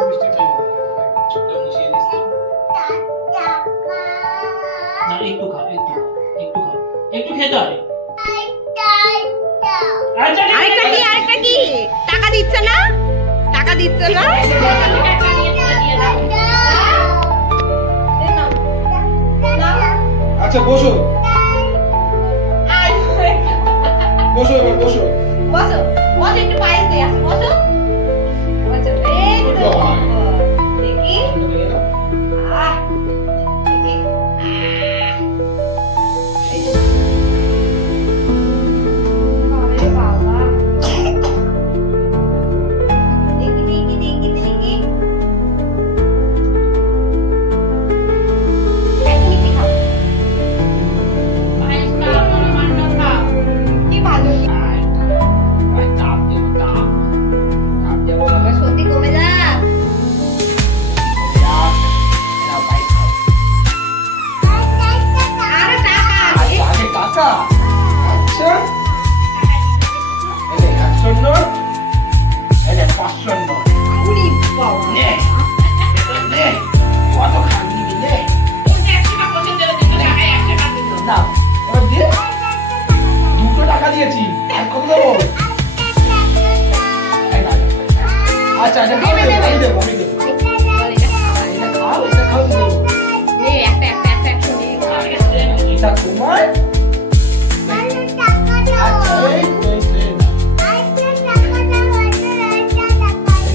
মিষ্টি খাইবো চুপটা মুছিয়ে দিস না একটু খা একটু খেতে হয় আরেকটা কি টাকা দিচ্ছে না আচ্ছা বসো এবার বসো একটু পায়েস দে বসো এই তো দেখি আহ দেখি আরে বাবা দেখি একটু খাও পায়েস খাও মান্না খাও কি ভালো তাপ দেবো সত্যি কমে যা আরে টাকা আগে টাকা আচ্ছা এই 100 নোট এই 500 নোট উড়ি বাবা নে কত খাবি দিলে না এবার দিয়ে 2 টাকা দিয়েছি আর কত দেবো আচ্ছা আমি দেবো এটা খাও দেবো নে একটা নে এটা তোমার আচ্ছা এই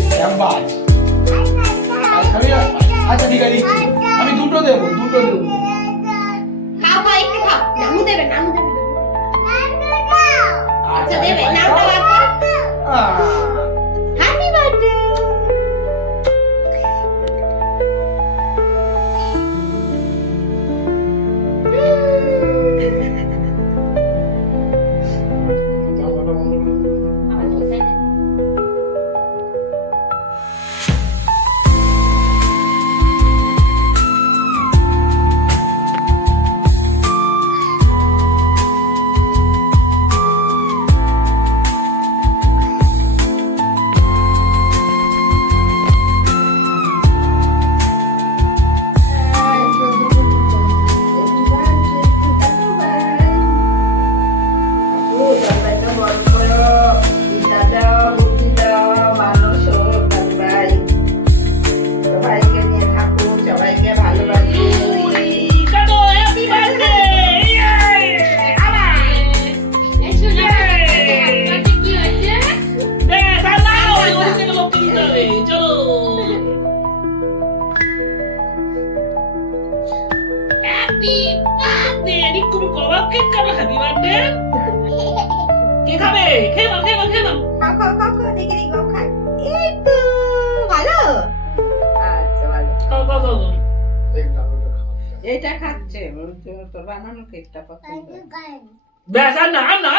শ্যামবাজ আচ্ছা ঠিক আছে দিচ্ছি আমি দুটো দেবো খাও একটু খাও নামু দেবে আচ্ছা দেবে নামটা বার কর হ্যাপি বার্থডে খাও দেখি খাই এই তো ভালো আচ্ছা ভালো এটা খাচ্ছে তোর বানানো কেকটা পছন্দ ব্যাস আর না